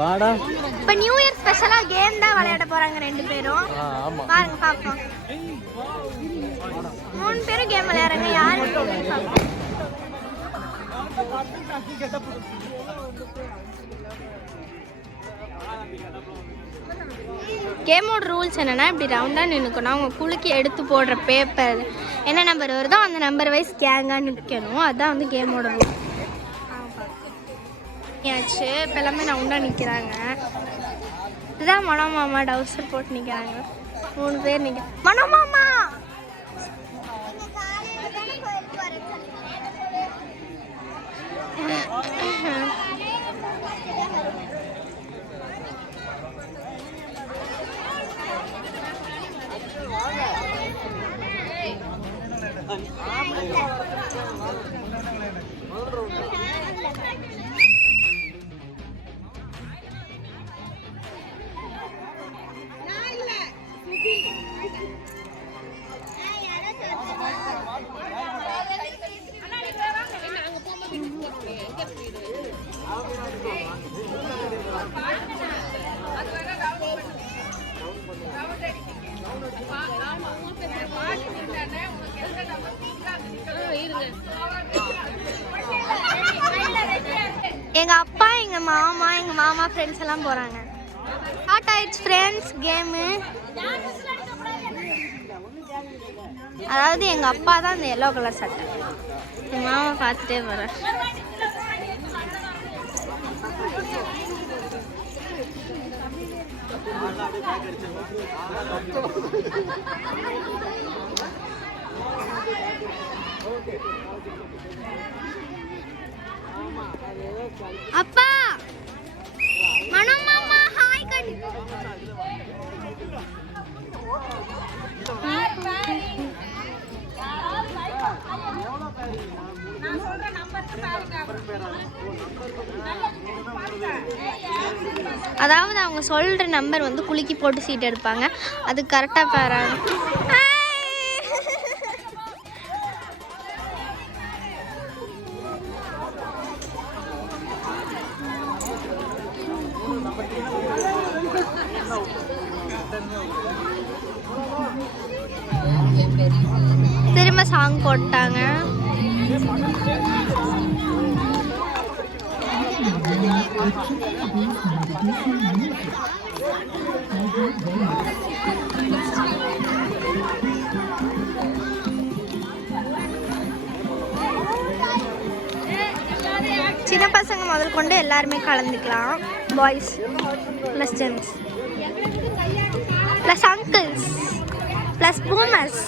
வாடா. இப்ப new year ஸ்பெஷலா கேம் தான் விளையாட போறாங்க ரெண்டு பேரும். ஆமா. பாருங்க பாப்போம். 3 பேரும் கேம் விளையாடுறாங்க. யாரு கேமோட ரூல்ஸ் என்னன்னா, இப்படி ரவுண்டா நின்னுக்கணும். அவங்க குலுக்கி எடுத்து போடுற பேப்பர் என்ன நம்பர் வருதோ அந்த நம்பர் வைஸ் கேங்கா நிற்கணும். அதுதான் வந்து கேமோட ரூல். ஆச்சு இப்போ எல்லாமே ரவுண்டா நிற்கிறாங்க. இதுதான் மனோமாமா டவுசர் போட்டு நிற்கிறாங்க. 3 பேர் நிற்க. மனோமாமா எங்க அப்பா எங்க மாமா ஃப்ரெண்ட்ஸ் எல்லாம் போறாங்க. ஸ்டார்ட் ஆயிடுச்சு ஃப்ரெண்ட்ஸ் கேமு. அதாவது எங்க அப்பா தான் இந்த எல்லோ கலர் சட்டை. எங்க மாமா பார்த்துட்டே போறேன். அப்பா மனோமாமா ஹாய் கட். அதாவது அவங்க சொல்ற நம்பர் வந்து குலுக்கி போட்டு சீட் எடுப்பாங்க. அது கரெக்டா பாருங்க. திரும்ப சாங் போட்டாங்க. சின்ன பசங்க முதல் கொண்டு எல்லாருமே கலந்துக்கலாம். Boys plus gents plus uncles plus boomers.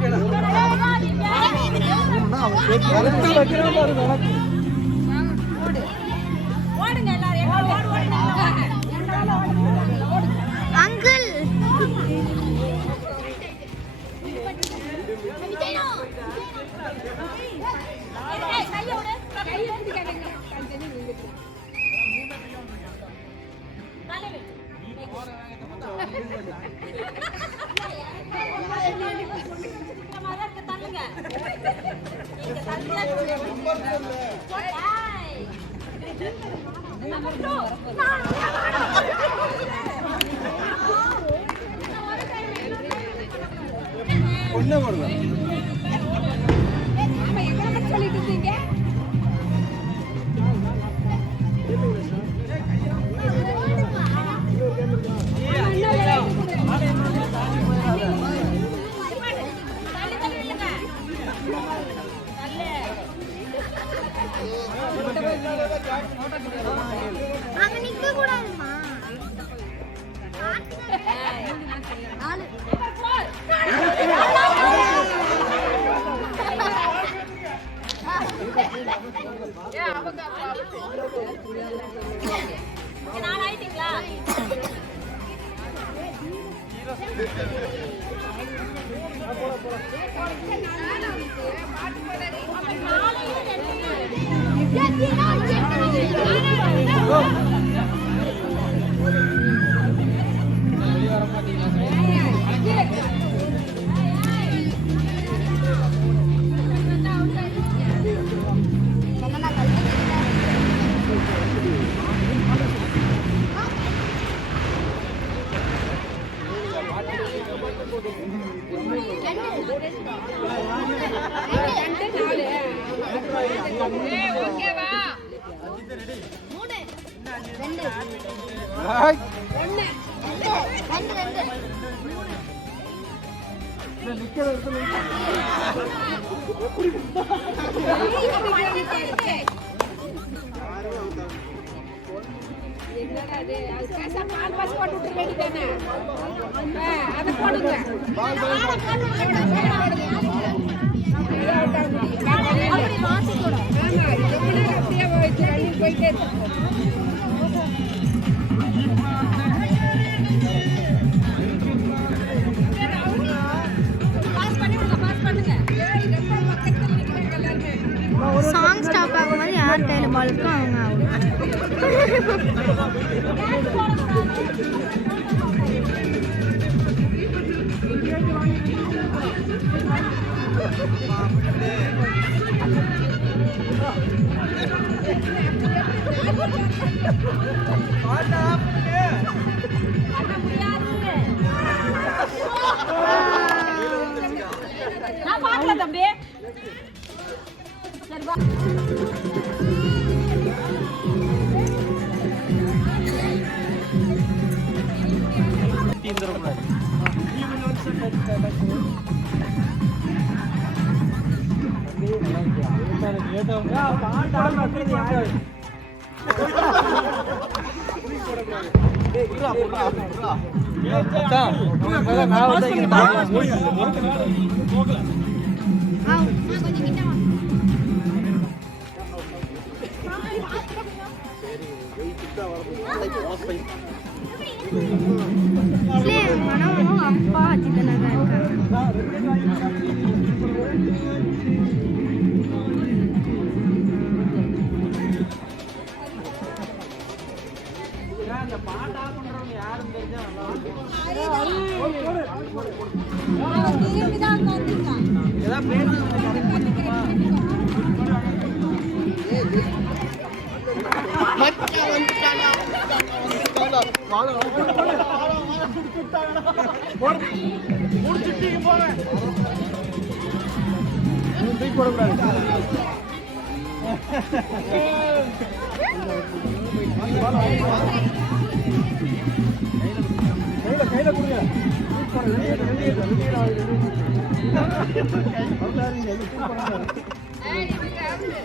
Okay. Uncle அங்க நிக்க கூடாதுமா. சாங் ஸ்டாப் ஆகும்போது யார் கையில் பால் இருக்கோ அவங்க ஆகும். நான் பார்க்கல தம்பி. மனமும் அப்பா அஜித்தனாக இருக்காங்க. கையில கொடுங்க.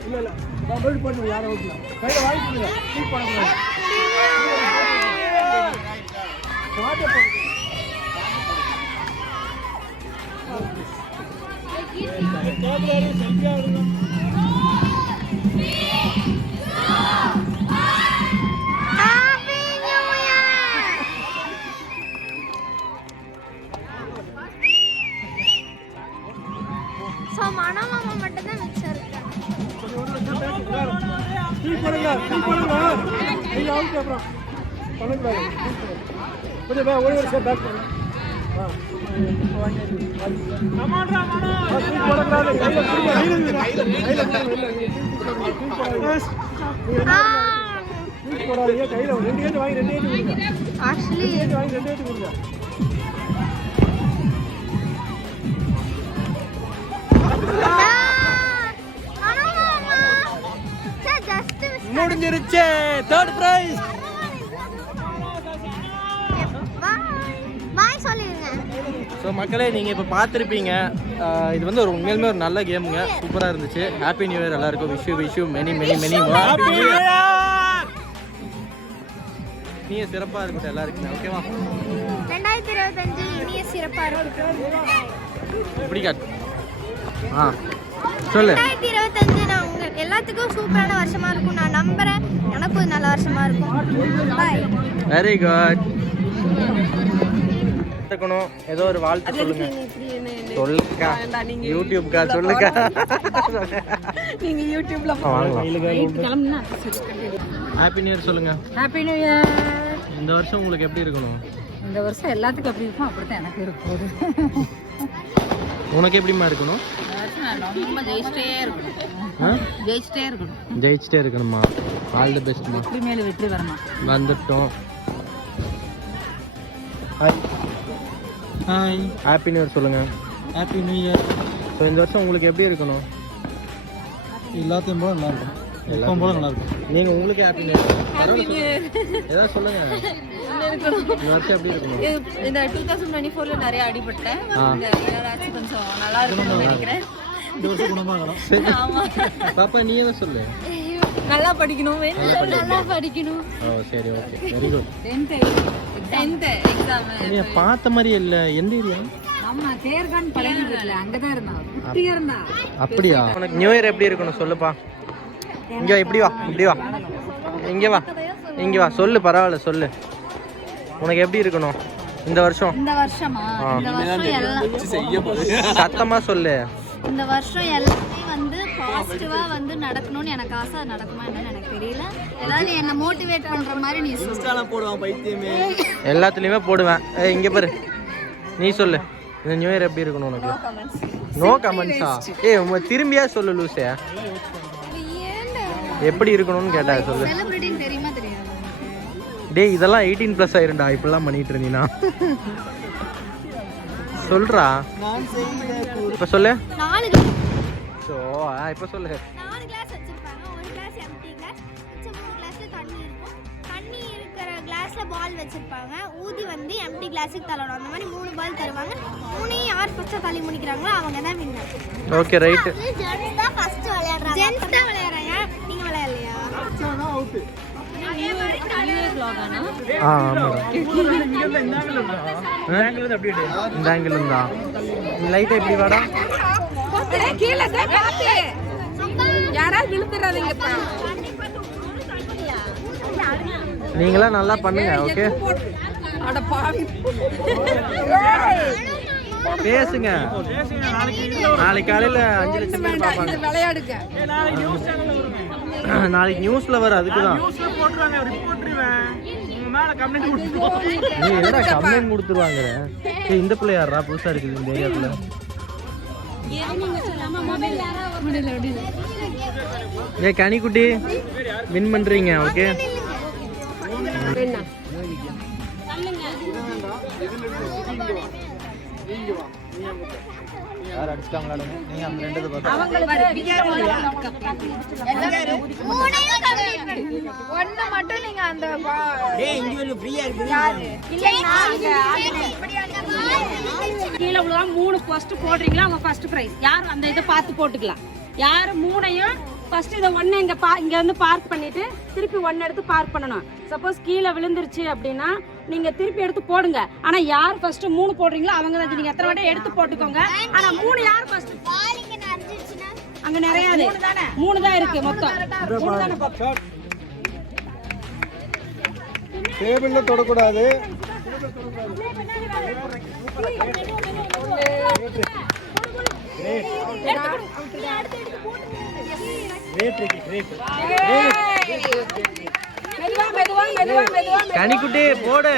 இல்ல பண்ணு யாரை ஓட்டலாம் கையில வாங்கிக்கோங்க. செல்ஃபியா ஸோ மனமாமா மட்டும் தான் மிச்சம் இருக்கு. டீ போடுங்க நீங்க அவுட் அப்புறம் பண்ணக்கூடாது. கொஞ்சம் ஒரு வருஷம் பேக் பண்ணுங்க. ஆக்சுவலி முடிஞ்சிருச்சு. Third prize. பாய் சொல்லிருங்க. ஸோ மக்களே நீங்கள் இப்போ பார்த்துருப்பீங்க. இது வந்து ஒரு உண்மையிலுமே ஒரு நல்ல கேமுங்க. சூப்பராக இருந்துச்சு. ஹாப்பி நியூ இயர் எல்லாருக்கும். விஷ் யூ மெனி இனிய சிறப்பாக இருக்கட்டும் எல்லாருக்குமே. ஓகேவா? 2025 இனிய சிறப்பாக இருக்கட்டும். பிடிக்காது. சொல்லு. 2025 நான் உங்க எல்லாத்துக்கும் சூப்பரான வருஷமா இருக்கும் நான் நம்புறேன். எனக்கும் ஒரு நல்ல வருஷமா இருக்கும். பாய். Very good. இருக்கணும். ஏதோ ஒரு வாழ்த்து சொல்லுங்க. சொல்லுக்கா. யூடியூப்க்கா சொல்லுக்கா. நீங்க யூடியூப்ல வாங்கலாம். ஹாப்பி நியூ இயர் சொல்லுங்க. Happy new year. இந்த வருஷம் உங்களுக்கு எப்படி இருக்கணும்? இந்த வருஷம் எல்லாத்துக்கும் எப்படி இருக்கும் அப்படித்தான் எனக்கு இருக்கும். உனக்கு எப்படிமா இருக்கணும்? ரொம்ப ஜெயிச்சிட்டே இருக்கணும். ஜெயிச்சிட்டே இருக்கணுமா? ஆல் தி பெஸ்ட்மா. வெற்றி மேல வெற்றி வரணும். வந்துட்டோம். ஹாய். ஹாப்பி நியூ இயர் சொல்லுங்க. Happy new year. ஸோ இந்த வருஷம் உங்களுக்கு எப்படி இருக்கணும்? எல்லாத்தையும் போல நல்லா இருக்கும். எப்பவும் போல நல்லா இருக்கும். நீங்க உங்களுக்கு ஹாப்பி நியூ இயர் ஏதாவது சொல்லுங்க. இந்த வருஷம் எப்படி இருக்கணும்? இந்த 2024ல நிறைய அடிபட்டேன். இந்த ஏதாச்சு கொஞ்சம் நல்லா இருக்கும்னு நினைக்கிறேன். இந்த வருஷம் குணமாகணும். ஆமா. பாப்பா நீயே சொல்லு. நல்லா படிக்கணும். நல்லா படிக்கணும். ஓ சரி okay very good. 10th exam. நீ பார்த்த மாதிரி இல்ல. எந்த ஏரியா? ஆமா தேர்கான் பழனில அங்க தான் இருந்தா. குட்டியா இருந்தா. அப்படியா? உனக்கு நியூ இயர் எப்படி இருக்கணும் சொல்லுப்பா. இங்க இப்படி வா. இங்க வா சொல்லு. பரவாயில்ல சொல்லு. உனக்கு எப்படி இருக்கணும் இந்த வருஷம்? இந்த வருஷமா? இந்த வருஷம் எல்லாம் சத்தமா சொல்லு. இந்த வருஷம் எல்லாமே வந்து பாசிட்டிவா வந்து நடக்கணும்னு எனக்கு ஆசை. நடக்குமா என்னன்னு எனக்கு தெரியல. ஏதாவது என்ன மோட்டிவேட் பண்ற மாதிரி நீ இன்ஸ்டால போடுவான் பைத்தியமே. எல்லாத்துலயுமே போடுவேன். இங்க பாரு நீ சொல்லு. இந்த நியூ இயர் எப்படி இருக்கணும் உனக்கு? நோ கமெண்ட்ஸா? திரும்பியா சொல்லு லூசே. எப்படி இருக்கணும்னு கேட்டா சொல்லு. செலிபிரிட்டின்னு தெரியுமா தெரியாது? டேய் இதெல்லாம் 18+ ஆயிருண்டா. இப்பெல்லாம் பண்ணிட்டு இருந்தீனா சொல்றா. இப்ப சொல்லு. 4 ஸோ இப்ப சொல்லு. 4 கிளாஸ் வச்சிருப்பாங்க. ஒரு கிளாஸ் எம்டி கிளாஸ். மிச்சம் 3 கிளாஸ்ல தண்ணி இருக்கும். தண்ணி இருக்கிற கிளாஸ்ல பால் வச்சிருப்பாங்க. ஊதி வந்து எம்டி கிளாஸுக்கு தள்ளணும். அந்த மாதிரி 3 பால் தருவாங்க. 3 யார் ஃபர்ஸ்ட் தள்ளி முடிக்கிறாங்களோ அவங்க தான் வின்னர். Okay right. ஜென்ஸ் தான் ஃபர்ஸ்ட் விளையாடுறாங்க. ஜென்ஸ் தான் விளையாடுறாங்க. நீங்க விளையாடலையா? அவுட். ஆமா. இந்த ஆங்கிள் இருந்தா லைட்டா இப்படி வாடா. கீழே காத்து. யாராவது விழுந்துறாதீங்க. நீங்களா நல்லா பண்ணுங்க. ஓகே அட பாவி. பேசுங்க. நாளைக்கு காலையில 5 லட்சம் பேர் பார்ப்பாங்க. விளையாடுங்க. நாளைக்கு நியூஸ்ல வர. அதுக்குதான் நீ என்னடா கம்ப்ளைண்ட் கொடுத்துருவாங்க. இந்த பிள்ளை யாரா புதுசா இருக்குது இந்த ஏரியாக்குள்ள? கனிக்குட்டி வின் பண்றீங்க. ஓகே யார் அடிச்சிட்டாங்களா? நீங்க அந்த ரெண்டு ஒண்ணு மட்டும் நீங்க அந்த கீழே விழுவா 3 ஃபர்ஸ்ட் போடுறீங்களா அவங்க ஃபர்ஸ்ட் பிரைஸ். யார் அந்த இதை பார்த்து போட்டுக்கலாம். யார் 3ஐயும் ஃபர்ஸ்ட் இதை ஒன்று இங்கே வந்து பார்க் பண்ணிட்டு திருப்பி 1 எடுத்து பார்க் பண்ணணும். சப்போஸ் கீழே விழுந்துருச்சு அப்படின்னா நீங்கள் திருப்பி எடுத்து போடுங்க. ஆனால் யார் ஃபர்ஸ்ட் 3 போடுறீங்களோ அவங்க தான். நீங்கள் எத்தனை வாட்டி எடுத்து போட்டுக்கோங்க. ஆனால் 3 யார் ஃபர்ஸ்ட்? அங்கே நிறையா 3 தான் இருக்கு மொத்தம். 3 தானே. டேபிள்ல தொடக்கூடாது. மெதுவா மெதுவா மெதுவா மெதுவா கனிக்குட்டி போடு.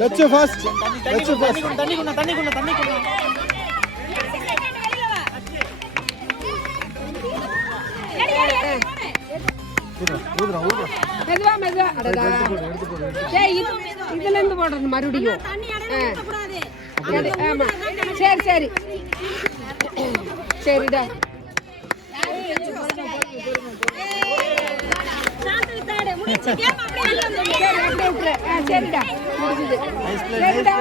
லட்சு ஃபர்ஸ்ட் லட்சு ஃபர்ஸ்ட் தண்ணி குண்ண. ஊதுறா மெதுவா மெதுவா. அடடா ஏய் இதுல இருந்து போடுறது மறுபடியும். ஆமா சரி சரி சரிடா. சரிடா முடிஞ்சது. சரிடா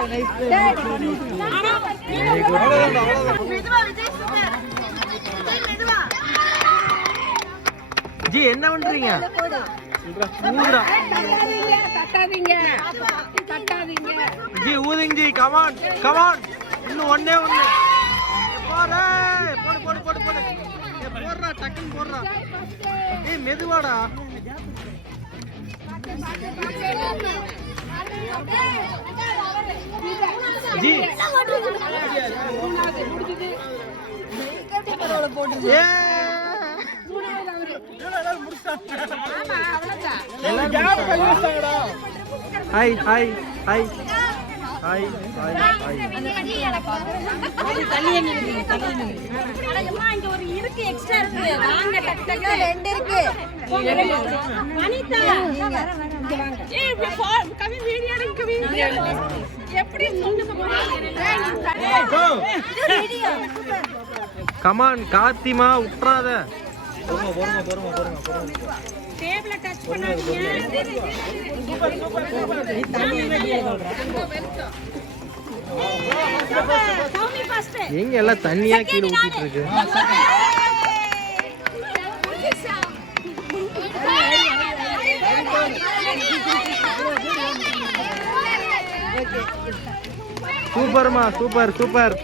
ஜி என்ன பண்றீங்க? ஊதுறா. தட்டாதீங்க தட்டாதீங்க. ஜி ஊதுங்க ஜி. கமான் இன்னும் ஒண்ணே ஒண்ணு. போடு. போடுறா டக்குன்னு போடுறா. ஏய் மெதுவாடா. ஜி hi hi hi hi hi hi. இங்க ஒரு இருக்கு எக்ஸ்ட்ரா இருக்கு. வாங்க டக் டக். ரெண்டு இருக்கு. வனிதா இங்க வாங்க. ஏய் கவி வீடியோ எடுங்க கவி. எப்படி சொல்லுங்க வீடியோ. கமான் கார்த்திமா உட்றாத. டேபிள டச் பண்ணாதீங்க. எங்க எல்லாம் தண்ணியா கீழே ஊத்திட்டு இருக்கு. சூப்பர்மா சூப்பர்.